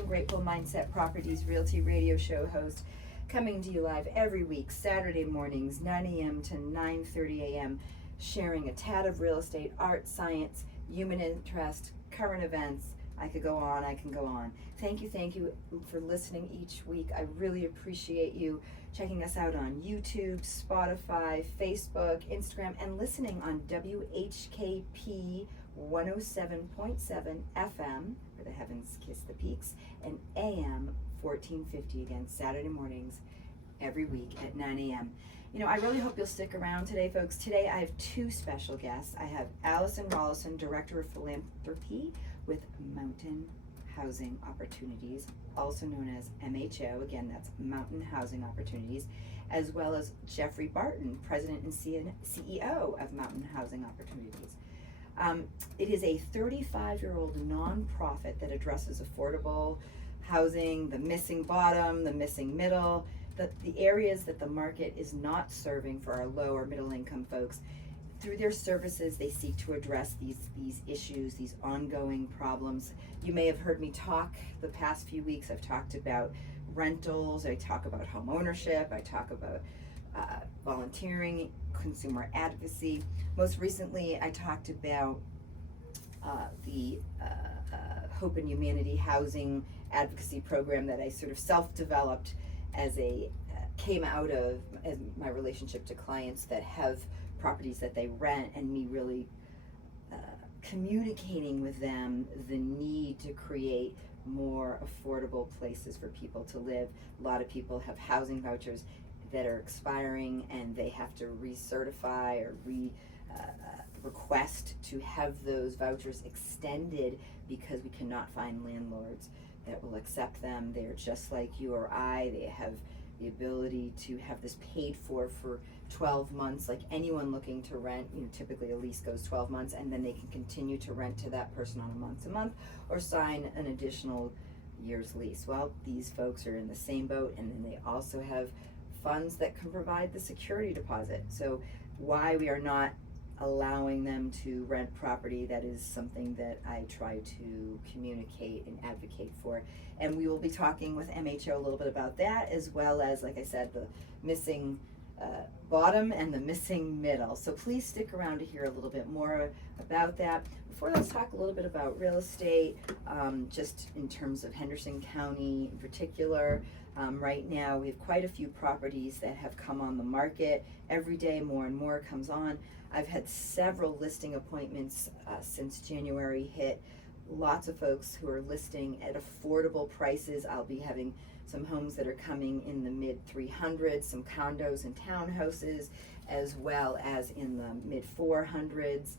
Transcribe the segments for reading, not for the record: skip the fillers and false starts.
Moulton, Grateful Mindset Properties Realty Radio Show host, coming to you live every week, Saturday mornings, 9 a.m. to 9:30 a.m., sharing a tad of real estate, art, science, human interest, current events. I could go on, I can go on. Thank you for listening each week. I really appreciate you checking us out on YouTube, Spotify, Facebook, Instagram, and listening on WHKP 107.7 FM, where the heavens kiss the peaks, and AM 1450, again, Saturday mornings every week at 9 a.m. You know, I really hope you'll stick around today, folks. Today I have two special guests. I have Allison Rollison, Director of Philanthropy with Mountain Housing Opportunities, also known as MHO, again, that's Mountain Housing Opportunities, as well as Geoffrey Barton, President and CEO of Mountain Housing Opportunities. It is a 35-year-old nonprofit that addresses affordable housing, the missing bottom, the missing middle, the areas that the market is not serving for our low or middle income folks. Through their services, they seek to address these issues, these ongoing problems. You may have heard me talk the past few weeks. I've talked about rentals, I talk about home ownership, I talk about volunteering, consumer advocacy. Most recently, I talked about the Hope and Humanity Housing Advocacy Program that I sort of self-developed as came out of as my relationship to clients that have properties that they rent, and me really communicating with them the need to create more affordable places for people to live. A lot of people have housing vouchers that are expiring, and they have to recertify or request to have those vouchers extended because we cannot find landlords that will accept them. They're just like you or I. They have the ability to have this paid for 12 months, like anyone looking to rent. You know, typically a lease goes 12 months, and then they can continue to rent to that person on a month-to-month or sign an additional year's lease. Well, these folks are in the same boat, and then they also have funds that can provide the security deposit. So why we are not allowing them to rent property, that is something that I try to communicate and advocate for. And we will be talking with MHO a little bit about that, as well as, like I said, the missing bottom and the missing middle. So please stick around to hear a little bit more about that. Before, let's talk a little bit about real estate, just in terms of Henderson County in particular. Right now we have quite a few properties that have come on the market. Every day more and more comes on. I've had several listing appointments since January hit. Lots of folks who are listing at affordable prices. I'll be having some homes that are coming in the mid 300s, some condos and townhouses, as well as in the mid 400s.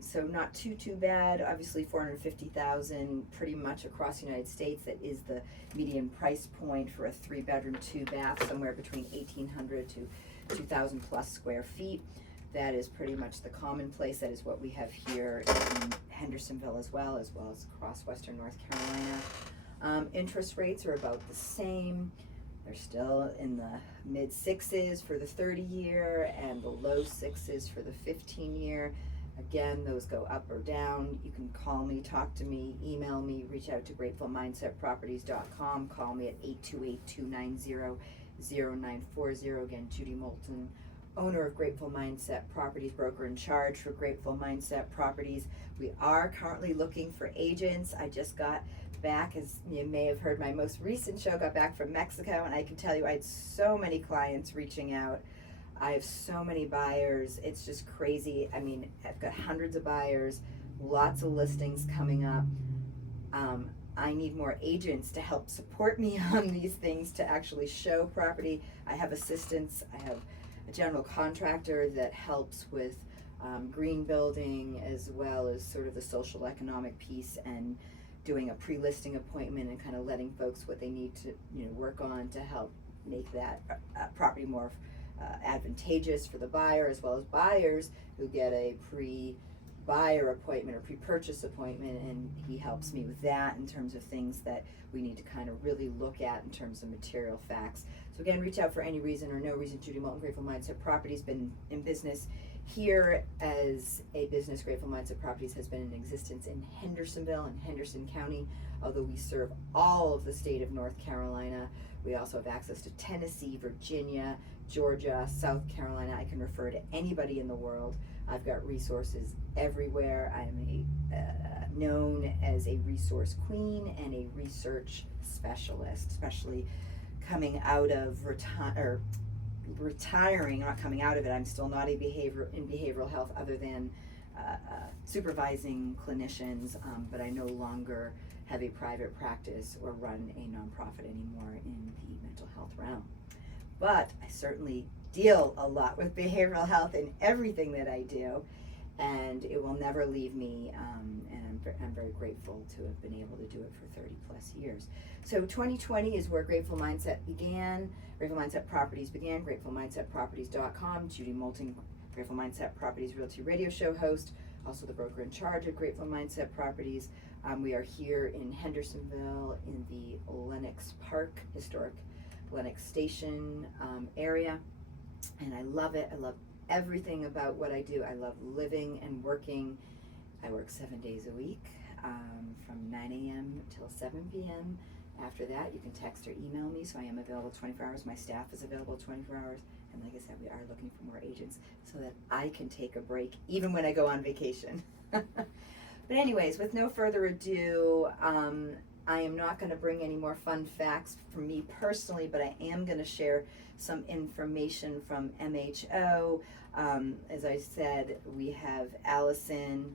So not too bad. Obviously 450,000 pretty much across the United States. That is the median price point for a 3-bedroom, 2-bath, somewhere between 1,800 to 2,000 plus square feet. That is pretty much the commonplace. That is what we have here in Hendersonville as well as across Western North Carolina. Interest rates are about the same. They're still in the mid 6s for the 30-year and the low 6s for the 15-year. Again, those go up or down. You can call me, talk to me, email me, reach out to gratefulmindsetproperties.com. Call me at 828-290-0940. Again, Judy Moulton, owner of Grateful Mindset Properties, broker in charge for Grateful Mindset Properties. We are currently looking for agents. I just got back, as you may have heard, my most recent show, got back from Mexico, and I can tell you I had so many clients reaching out. I have so many buyers. It's just crazy. I mean, I've got hundreds of buyers, lots of listings coming up. I need more agents to help support me on these things, to actually show property. I have assistants. I have a general contractor that helps with green building, as well as sort of the social economic piece, and doing a pre-listing appointment and kind of letting folks what they need to work on to help make that property more advantageous for the buyer, as well as buyers who get a pre-buyer appointment or pre-purchase appointment, and he helps me with that in terms of things that we need to kind of really look at in terms of material facts. So again, reach out for any reason or no reason. Judy Moulton, Grateful Mindset Properties, been in business here as a business, Grateful Mindset Properties has been in existence in Hendersonville and Henderson County, although we serve all of the state of North Carolina. We also have access to Tennessee, Virginia, Georgia, South Carolina. I can refer to anybody in the world. I've got resources everywhere. I am known as a resource queen and a research specialist, especially coming out of retiring, not coming out of it. I'm still not in behavioral health other than supervising clinicians, but I no longer have a private practice or run a nonprofit anymore in the mental health realm. But I certainly deal a lot with behavioral health in everything that I do, and it will never leave me, and I'm very grateful to have been able to do it for 30 plus years. So 2020 is where Grateful Mindset began, Grateful Mindset Properties began, gratefulmindsetproperties.com. Judy Moulton, Grateful Mindset Properties Realty Radio Show host, also the broker in charge of Grateful Mindset Properties. We are here in Hendersonville in the Lenox Park, historic Lenox Station area, and I love it. I love everything about what I do. I love living and working. I work 7 days a week from 9 a.m. till 7 p.m. After that, you can text or email me, so I am available 24 hours. My staff is available 24 hours. And like I said, we are looking for more agents so that I can take a break even when I go on vacation. But anyways, with no further ado, I am not going to bring any more fun facts from me personally, but I am going to share some information from MHO. As I said, we have Allison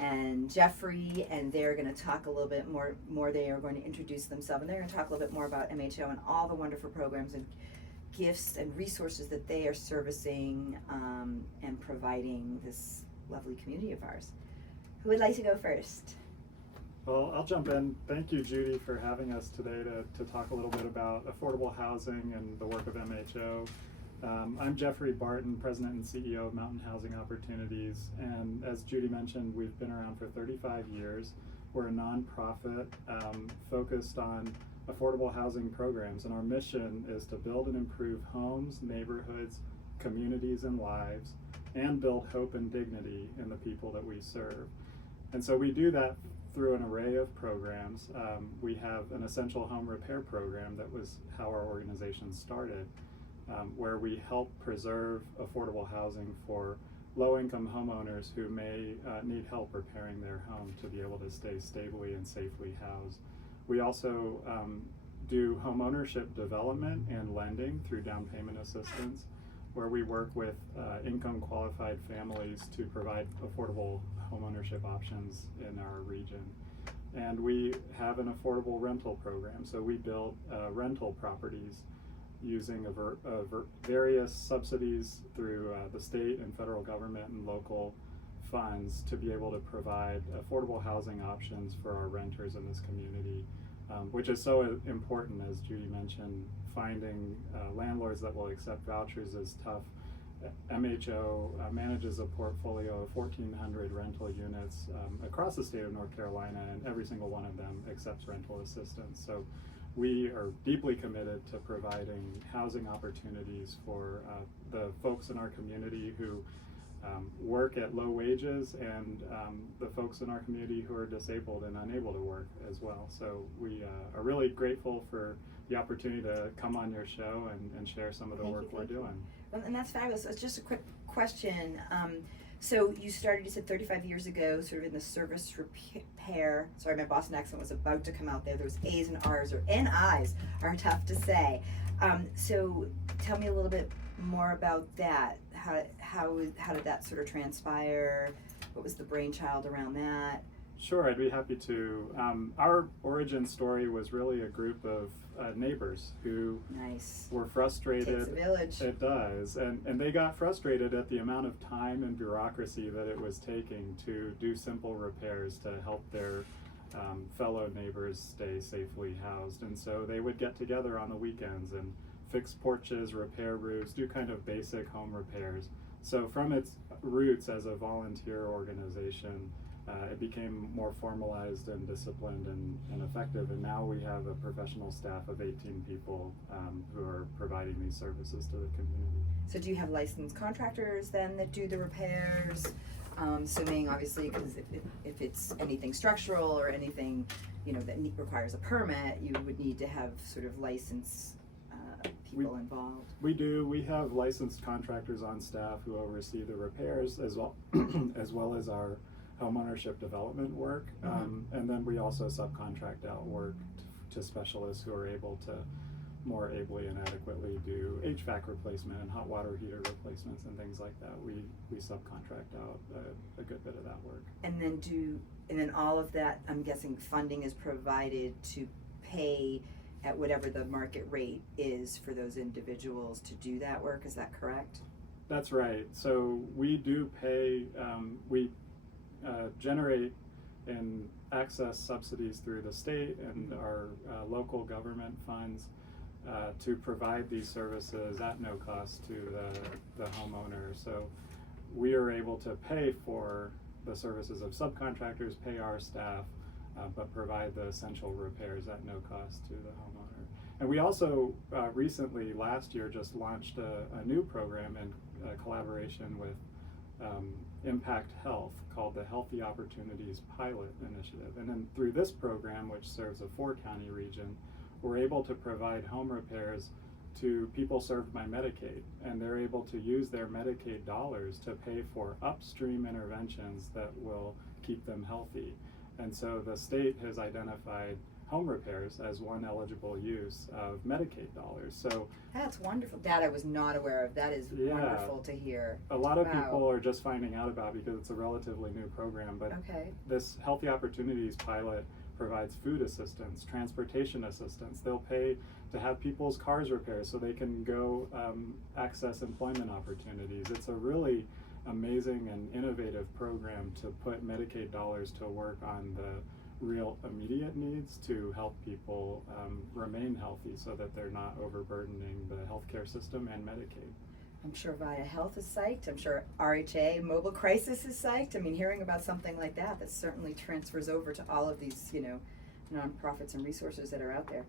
and Geoffrey, and they're going to talk a little bit more. They are going to introduce themselves, and they're going to talk a little bit more about MHO and all the wonderful programs and gifts and resources that they are servicing and providing this lovely community of ours. Who would like to go first? Well, I'll jump in. Thank you, Judy, for having us today to talk a little bit about affordable housing and the work of MHO. I'm Geoffrey Barton, President and CEO of Mountain Housing Opportunities, and as Judy mentioned, we've been around for 35 years. We're a nonprofit focused on affordable housing programs, and our mission is to build and improve homes, neighborhoods, communities, and lives, and build hope and dignity in the people that we serve. And so we do that through an array of programs. We have an essential home repair program that was how our organization started, where we help preserve affordable housing for low-income homeowners who may need help repairing their home to be able to stay stably and safely housed. We also do home ownership development and lending through down payment assistance, where we work with income qualified families to provide affordable home ownership options in our region. And we have an affordable rental program, so we build rental properties using various subsidies through the state and federal government and local funds to be able to provide affordable housing options for our renters in this community, which is so important. As Judy mentioned, finding landlords that will accept vouchers is tough. MHO manages a portfolio of 1,400 rental units across the state of North Carolina, and every single one of them accepts rental assistance. So we are deeply committed to providing housing opportunities for the folks in our community who work at low wages, and the folks in our community who are disabled and unable to work as well. So we are really grateful for the opportunity to come on your show and share some of the work we're doing. Well, and that's fabulous. So it's just a quick question. So you started, you said 35 years ago, sort of in the service repair. Sorry, my Boston accent was about to come out there. Those A's and R's or N-I's are tough to say. So tell me a little bit more about that. How did that sort of transpire? What was the brainchild around that? Sure, I'd be happy to. Our origin story was really a group of neighbors who were frustrated. Takes a village. It does, and they got frustrated at the amount of time and bureaucracy that it was taking to do simple repairs to help their fellow neighbors stay safely housed. And so they would get together on the weekends and fix porches, repair roofs, do kind of basic home repairs. So from its roots as a volunteer organization, it became more formalized and disciplined and effective, and now we have a professional staff of 18 people who are providing these services to the community. So do you have licensed contractors then that do the repairs? Assuming obviously, because if it's anything structural or anything, that requires a permit, you would need to have sort of licensed people involved. We do. We have licensed contractors on staff who oversee the repairs as well as well as our homeownership development work, and then we also subcontract out work to specialists who are able to more ably and adequately do HVAC replacement and hot water heater replacements and things like that. We subcontract out a good bit of that work. And then all of that, I'm guessing funding is provided to pay at whatever the market rate is for those individuals to do that work. Is that correct? That's right. So we do pay, we generate and access subsidies through the state and our local government funds to provide these services at no cost to the homeowner. So we are able to pay for the services of subcontractors, pay our staff, but provide the essential repairs at no cost to the homeowner. And we also recently, last year, just launched a new program in collaboration with Impact Health called the Healthy Opportunities Pilot Initiative. And then through this program, which serves a 4-county region, we're able to provide home repairs to people served by Medicaid, and they're able to use their Medicaid dollars to pay for upstream interventions that will keep them healthy. And so the state has identified home repairs as one eligible use of Medicaid dollars. So that's wonderful. That I was not aware of. That is wonderful to hear. A lot of people are just finding out about it because it's a relatively new program, but this Healthy Opportunities pilot provides food assistance, transportation assistance. They'll pay to have people's cars repaired so they can go access employment opportunities. It's a really amazing and innovative program to put Medicaid dollars to work on the real immediate needs to help people remain healthy so that they're not overburdening the healthcare system and Medicaid. I'm sure Via Health is psyched. I'm sure RHA Mobile Crisis is psyched. I mean, hearing about something like that certainly transfers over to all of these, nonprofits and resources that are out there.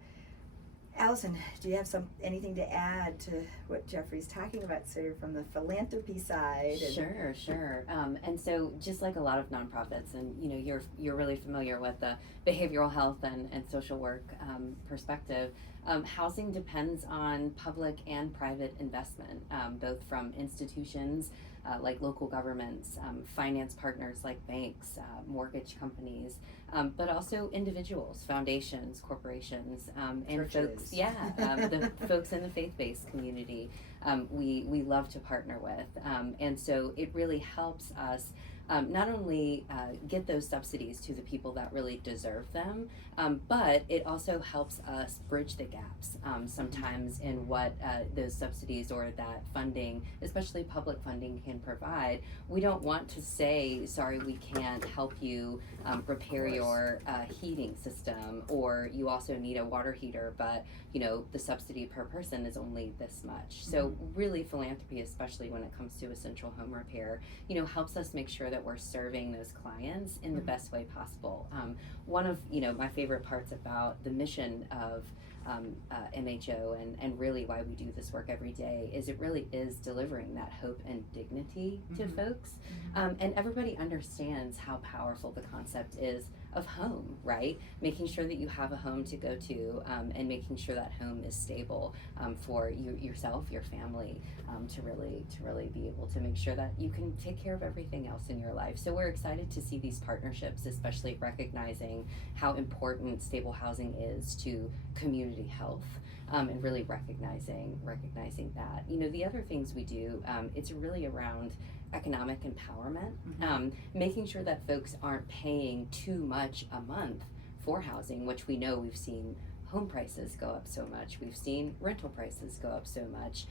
Allison, do you have anything to add to what Geoffrey's talking about, sort of from the philanthropy side? Sure. And so, just like a lot of nonprofits, and you're really familiar with the behavioral health and social work perspective. Housing depends on public and private investment, both from institutions like local governments, finance partners like banks, mortgage companies, but also individuals, foundations, corporations, and churches. folks. The folks in the faith-based community we love to partner with, and so it really helps us not only get those subsidies to the people that really deserve them, but it also helps us bridge the gaps sometimes in what those subsidies or that funding, especially public funding, can provide. We don't want to say, sorry, we can't help you repair your heating system, or you also need a water heater, but the subsidy per person is only this much. So really, philanthropy, especially when it comes to essential home repair, helps us make sure that we're serving those clients in the best way possible. One of my favorite parts about the mission of MHO and really why we do this work every day is it really is delivering that hope and dignity to folks, and everybody understands how powerful the concept is of home, right? Making sure that you have a home to go to, and making sure that home is stable for yourself, your family, to really be able to make sure that you can take care of everything else in your life. So we're excited to see these partnerships, especially recognizing how important stable housing is to community health, and really recognizing that. The other things we do, it's really around economic empowerment, making sure that folks aren't paying too much a month for housing, which we know we've seen home prices go up so much, we've seen rental prices go up so much.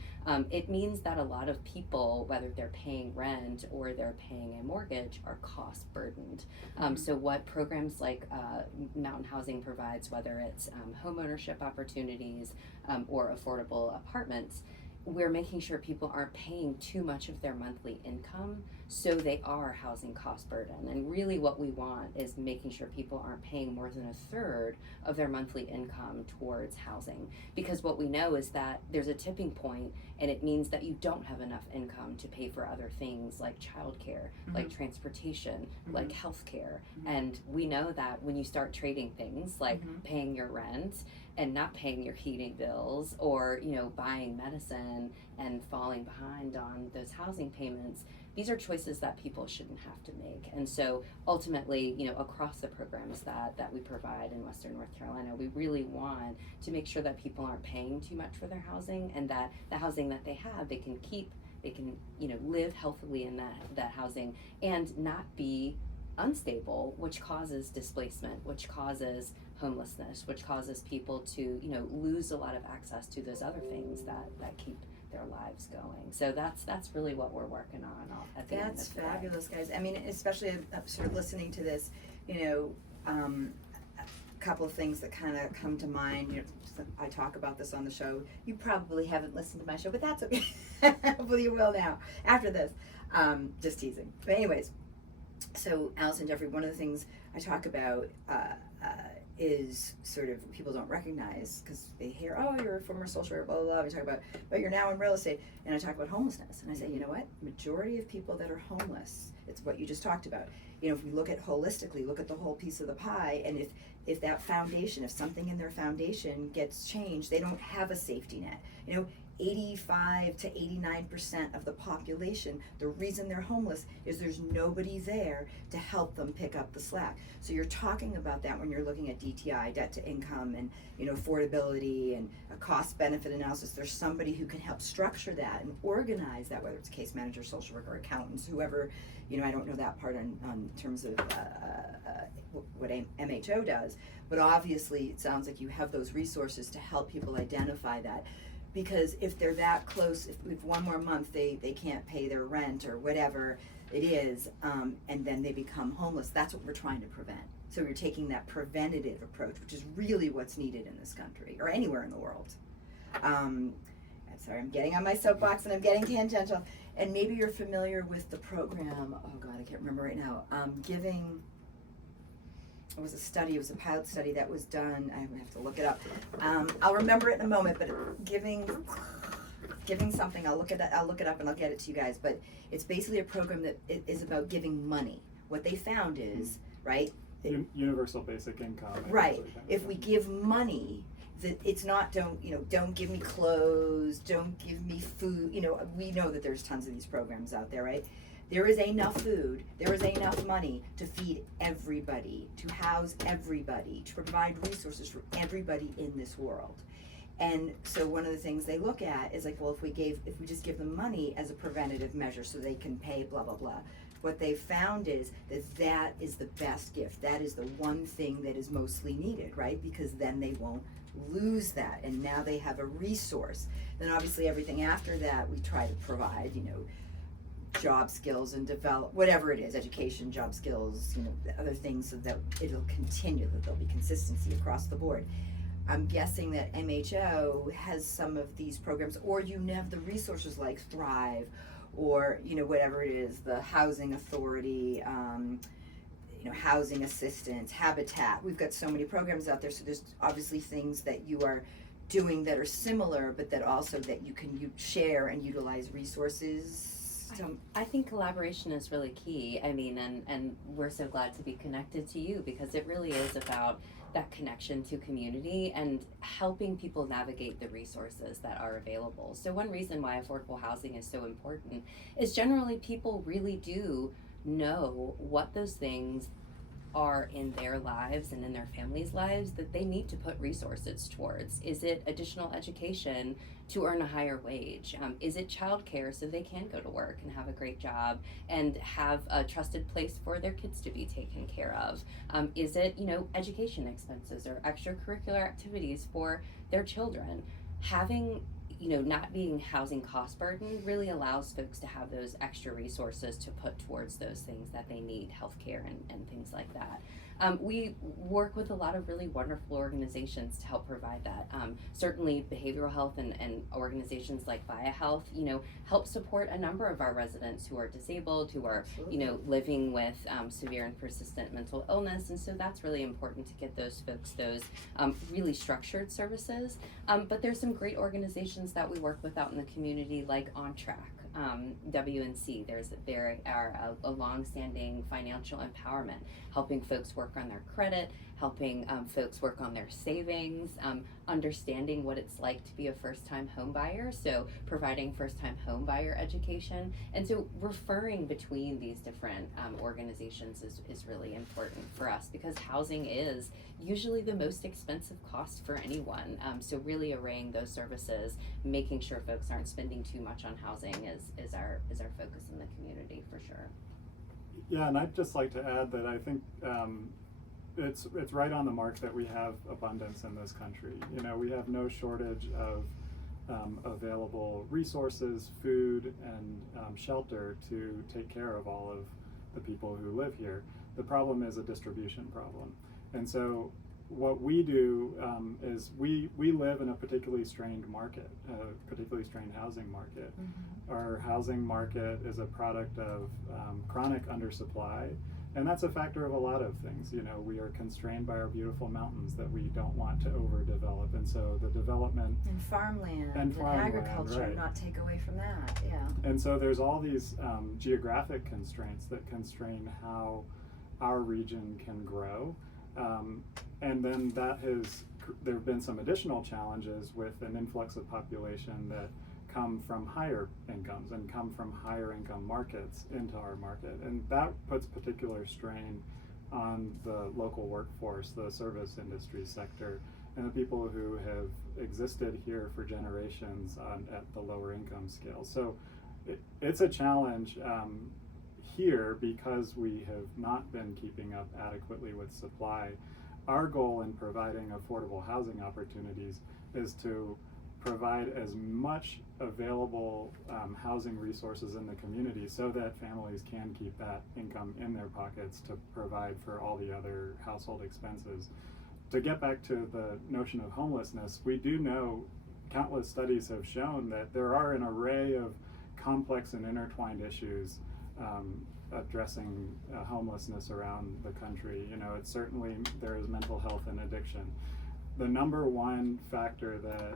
It means that a lot of people, whether they're paying rent or they're paying a mortgage, are cost burdened. So what programs like Mountain Housing provides, whether it's home ownership opportunities or affordable apartments, we're making sure people aren't paying too much of their monthly income, so they are housing cost burden. And really what we want is making sure people aren't paying more than a third of their monthly income towards housing. Because what we know is that there's a tipping point, and it means that you don't have enough income to pay for other things like childcare, like transportation, like healthcare. And we know that when you start trading things like paying your rent and not paying your heating bills, or buying medicine and falling behind on those housing payments, these are choices that people shouldn't have to make. And so ultimately, across the programs that we provide in Western North Carolina, we really want to make sure that people aren't paying too much for their housing, and that the housing that they have, they can keep, they can live healthily in that housing and not be unstable, which causes displacement, which causes homelessness, which causes people to lose a lot of access to those other things that keep their lives going. So that's really what we're working on at the end of the day. That's fabulous, guys. I mean, especially sort of listening to this, a couple of things that kind of come to mind. I talk about this on the show. You probably haven't listened to my show, but that's okay. Hopefully you will now after this. Just teasing. But anyways, so Allison, Geoffrey, one of the things I talk about is sort of people don't recognize, because they hear, oh, you're a former social worker, blah, blah, blah. We talk about, but you're now in real estate. And I talk about homelessness. And I say, you know what? Majority of people that are homeless, it's what you just talked about. If we look at holistically, look at the whole piece of the pie, and if that foundation, if something in their foundation gets changed, they don't have a safety net. 85 to 89% of the population, the reason they're homeless is there's nobody there to help them pick up the slack. So you're talking about that when you're looking at DTI, debt to income, and affordability and a cost benefit analysis. There's somebody who can help structure that and organize that, whether it's case manager, social worker, accountants, whoever. I don't know that part on terms of what MHO does, but obviously it sounds like you have those resources to help people identify that. Because if they're that close, if one more month they can't pay their rent or whatever it is, and then they become homeless, that's what we're trying to prevent. So you're taking that preventative approach, which is really what's needed in this country, or anywhere in the world. Sorry, I'm getting on my soapbox and I'm getting tangential. And maybe you're familiar with the program, oh God, I can't remember right now, it was a pilot study that was done. I have to look it up. I'll remember it in a moment, but giving something, I'll look it up and I'll get it to you guys. But it's basically a program that is about giving money. What they found is, right? Universal basic income. Right. If we give money, that it's not don't give me clothes, don't give me food. We know that there's tons of these programs out there, right? There is enough food, there is enough money to feed everybody, to house everybody, to provide resources for everybody in this world. And so one of the things they look at is like, well, if we just give them money as a preventative measure so they can pay blah, blah, blah. What they found is that is the best gift. That is the one thing that is mostly needed, right? Because then they won't lose that, and now they have a resource. Then obviously everything after that we try to provide, job skills and develop whatever it is, education, job skills, other things, so that it'll continue, that there'll be consistency across the board. I'm guessing that MHO has some of these programs, or you have the resources like Thrive, or whatever it is, the housing authority, housing assistance, Habitat. We've got so many programs out there, so there's obviously things that you are doing that are similar, but that also that you can share and utilize resources. I think collaboration is really key. I mean, and we're so glad to be connected to you, because it really is about that connection to community and helping people navigate the resources that are available. So one reason why affordable housing is so important is generally people really do know what those things are in their lives and in their families' lives that they need to put resources towards. Is it additional education to earn a higher wage? Is it childcare so they can go to work and have a great job and have a trusted place for their kids to be taken care of? Is it, education expenses or extracurricular activities for their children? Having not being housing cost burden really allows folks to have those extra resources to put towards those things that they need, healthcare and things like that. We work with a lot of really wonderful organizations to help provide that. Certainly behavioral health and organizations like Via Health, help support a number of our residents who are disabled, who are, living with severe and persistent mental illness. And so that's really important to get those folks those really structured services. But there's some great organizations that we work with out in the community, like On Track. WNC, there are a long-standing financial empowerment, helping folks work on their credit, helping folks work on their savings, understanding what it's like to be a first-time home buyer, so providing first-time home buyer education. And so referring between these different organizations is really important for us, because housing is usually the most expensive cost for anyone. So really arraying those services, making sure folks aren't spending too much on housing is our focus in the community for sure. Yeah, and I'd just like to add that I think it's right on the mark that we have abundance in this country. We have no shortage of available resources, food, and shelter to take care of all of the people who live here. The problem is a distribution problem. And so what we do is we live in a particularly strained market, a particularly strained housing market. Mm-hmm. Our housing market is a product of chronic undersupply, and that's a factor of a lot of things. We are constrained by our beautiful mountains that we don't want to overdevelop, and so the development and farmland and agriculture, right, not take away from that. Yeah. And so there's all these geographic constraints that constrain how our region can grow. And then there have been some additional challenges with an influx of population that come from higher incomes and come from higher income markets into our market. And that puts particular strain on the local workforce, the service industry sector, and the people who have existed here for generations at the lower income scale. So it's a challenge here because we have not been keeping up adequately with supply. Our goal in providing affordable housing opportunities is to provide as much available housing resources in the community so that families can keep that income in their pockets to provide for all the other household expenses. To get back to the notion of homelessness, we do know countless studies have shown that there are an array of complex and intertwined issues addressing homelessness around the country. It's certainly, there is mental health and addiction. The number one factor that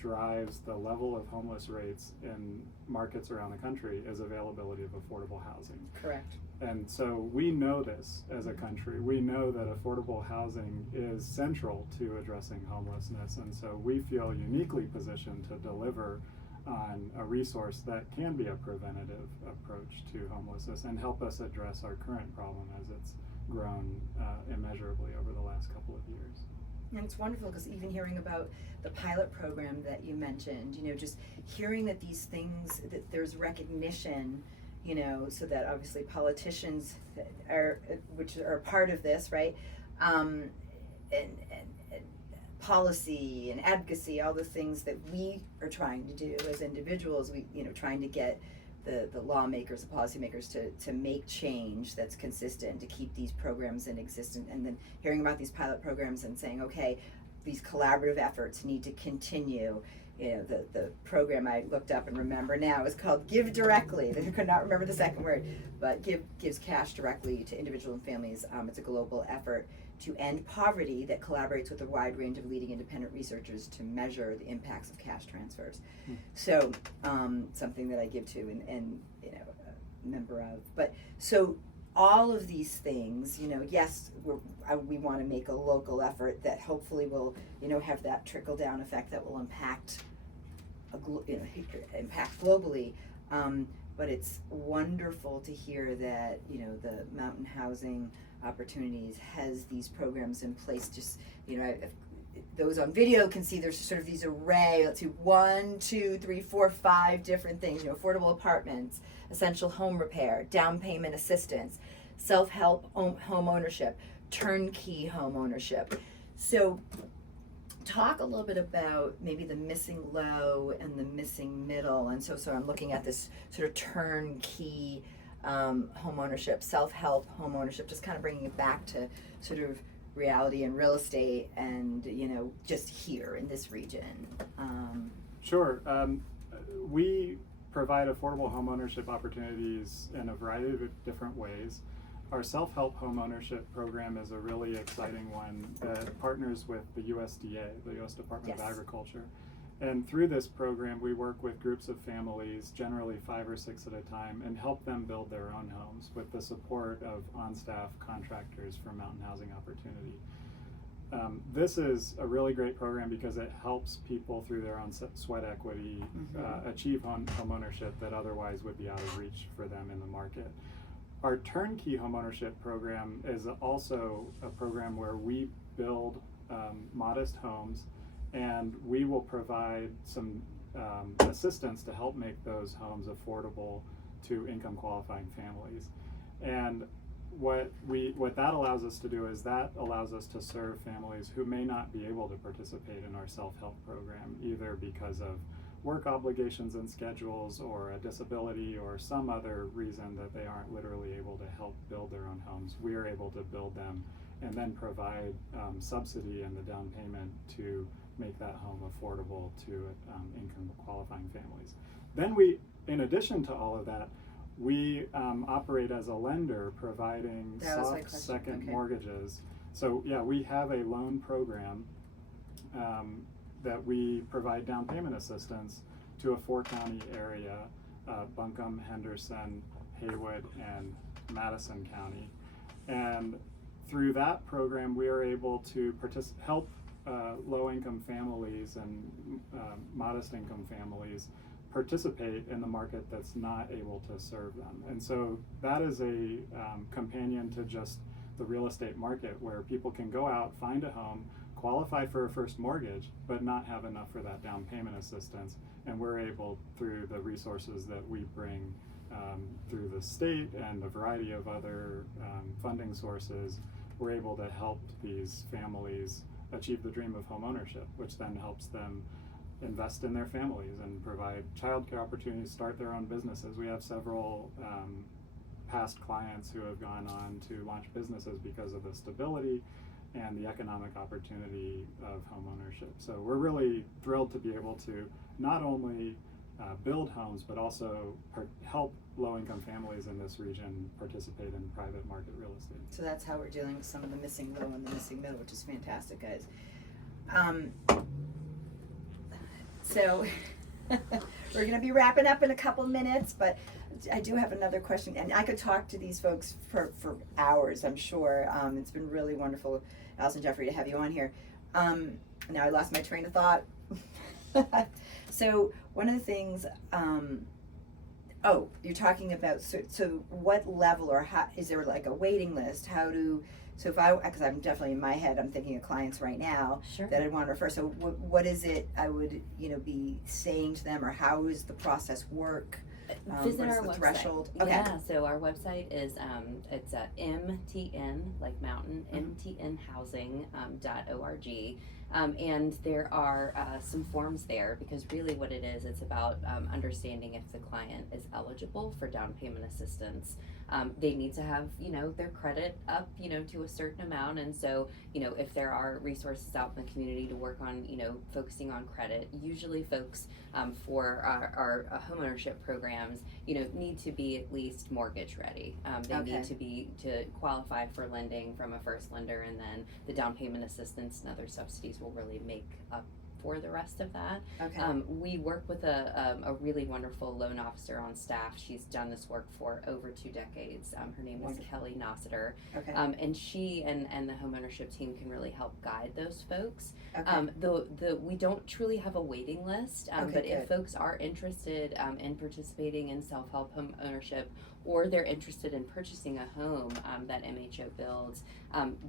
drives the level of homeless rates in markets around the country is availability of affordable housing. Correct. And so we know this as a country. We know that affordable housing is central to addressing homelessness, and so we feel uniquely positioned to deliver on a resource that can be a preventative approach to homelessness and help us address our current problem as it's grown immeasurably over the last couple of years. And it's wonderful because even hearing about the pilot program that you mentioned, just hearing that these things, that there's recognition, so that obviously politicians which are part of this, right, and policy and advocacy, all the things that we are trying to do as individuals, we trying to get the lawmakers, the policymakers to make change that's consistent, to keep these programs in existence, and then hearing about these pilot programs and saying, okay, these collaborative efforts need to continue. The program I looked up and remember now is called Give Directly. I could not remember the second word, but gives cash directly to individuals and families. It's a global effort to end poverty that collaborates with a wide range of leading independent researchers to measure the impacts of cash transfers. So something that I give to and a member of. But so all of these things, yes, we want to make a local effort that hopefully will, have that trickle down effect that will impact globally. But it's wonderful to hear that, the Mountain Housing Opportunities has these programs in place. Just, those on video can see there's sort of these array, let's see, 1, 2, 3, 4, 5 different things, affordable apartments, essential home repair, down payment assistance, self-help home ownership, turnkey home ownership. So talk a little bit about maybe the missing low and the missing middle. And so I'm looking at this sort of turnkey home ownership, self-help home ownership, just kind of bringing it back to sort of reality and real estate and, just here in this region. Sure. We provide affordable home ownership opportunities in a variety of different ways. Our self-help home ownership program is a really exciting one that partners with the USDA, the U.S. Department of Agriculture. And through this program, we work with groups of families, generally 5 or 6 at a time, and help them build their own homes with the support of on-staff contractors from Mountain Housing Opportunity. This is a really great program because it helps people through their own sweat equity achieve home ownership that otherwise would be out of reach for them in the market. Our turnkey homeownership program is also a program where we build modest homes, and we will provide some assistance to help make those homes affordable to income qualifying families. And what that allows us to do is that allows us to serve families who may not be able to participate in our self-help program, either because of work obligations and schedules or a disability or some other reason that they aren't literally able to help build their own homes. We are able to build them and then provide subsidy and the down payment to make that home affordable to income qualifying families. Then we, in addition to all of that, we operate as a lender providing soft second mortgages. So yeah, we have a loan program that we provide down payment assistance to a 4-county area, Buncombe, Henderson, Haywood, and Madison County. And through that program, we are able to help low-income families and modest income families participate in the market that's not able to serve them. And so that is a companion to just the real estate market, where people can go out, find a home, qualify for a first mortgage, but not have enough for that down payment assistance. And we're able, through the resources that we bring through the state and a variety of other funding sources, we're able to help these families achieve the dream of home ownership, which then helps them invest in their families and provide childcare opportunities, start their own businesses. We have several past clients who have gone on to launch businesses because of the stability and the economic opportunity of home ownership. So we're really thrilled to be able to not only build homes, but also help low-income families in this region participate in private market real estate. So that's how we're dealing with some of the missing low and the missing middle, which is fantastic, guys. So we're going to be wrapping up in a couple minutes, but I do have another question, and I could talk to these folks for hours, I'm sure. It's been really wonderful, Allison, Geoffrey, to have you on here. Now I lost my train of thought. So one of the things, you're talking about, so what level, or how, is there like a waiting list? So because I'm definitely in my head, I'm thinking of clients right now that I want to refer. So what is it I would, be saying to them, or how does the process work? Visit our website. Threshold? Okay. Yeah, so our website is it's MTN, like mountain, mtnhousing.org. And there are some forms there, because really what it is, it's about understanding if the client is eligible for down payment assistance. They need to have, their credit up, to a certain amount. And so, if there are resources out in the community to work on, focusing on credit, usually folks for our homeownership programs, need to be at least mortgage ready. They need to qualify for lending from a first lender, and then the down payment assistance and other subsidies will really make up for the rest of that. We work with a really wonderful loan officer on staff. She's done this work for over 2 decades. Her name is Kelly Nossiter. And she and the homeownership team can really help guide those folks. We don't truly have a waiting list, but if folks are interested in participating in self-help home ownership, or they're interested in purchasing a home that MHO builds,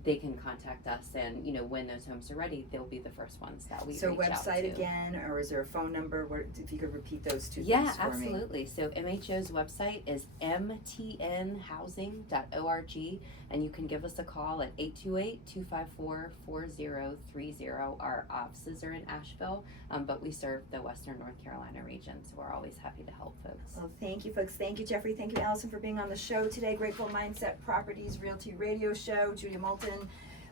they can contact us, and when those homes are ready, they'll be the first ones that we reach out to. So website again, or is there a phone number? If you could repeat those two things for me. Yeah, absolutely. So MHO's website is mtnhousing.org, and you can give us a call at 828-254-4030. Our offices are in Asheville, but we serve the Western North Carolina region, so we're always happy to help folks. Well, thank you, folks. Thank you, Geoffrey. Thank you, Allison. Rollison for being on the show today. Grateful Mindset Properties Realty Radio Show. Judy Moulton,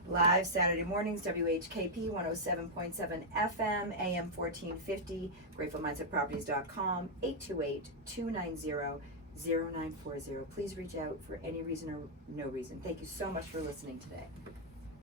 live Saturday mornings, WHKP 107.7 FM, AM 1450, gratefulmindsetproperties.com, 828-290-0940. Please reach out for any reason or no reason. Thank you so much for listening today.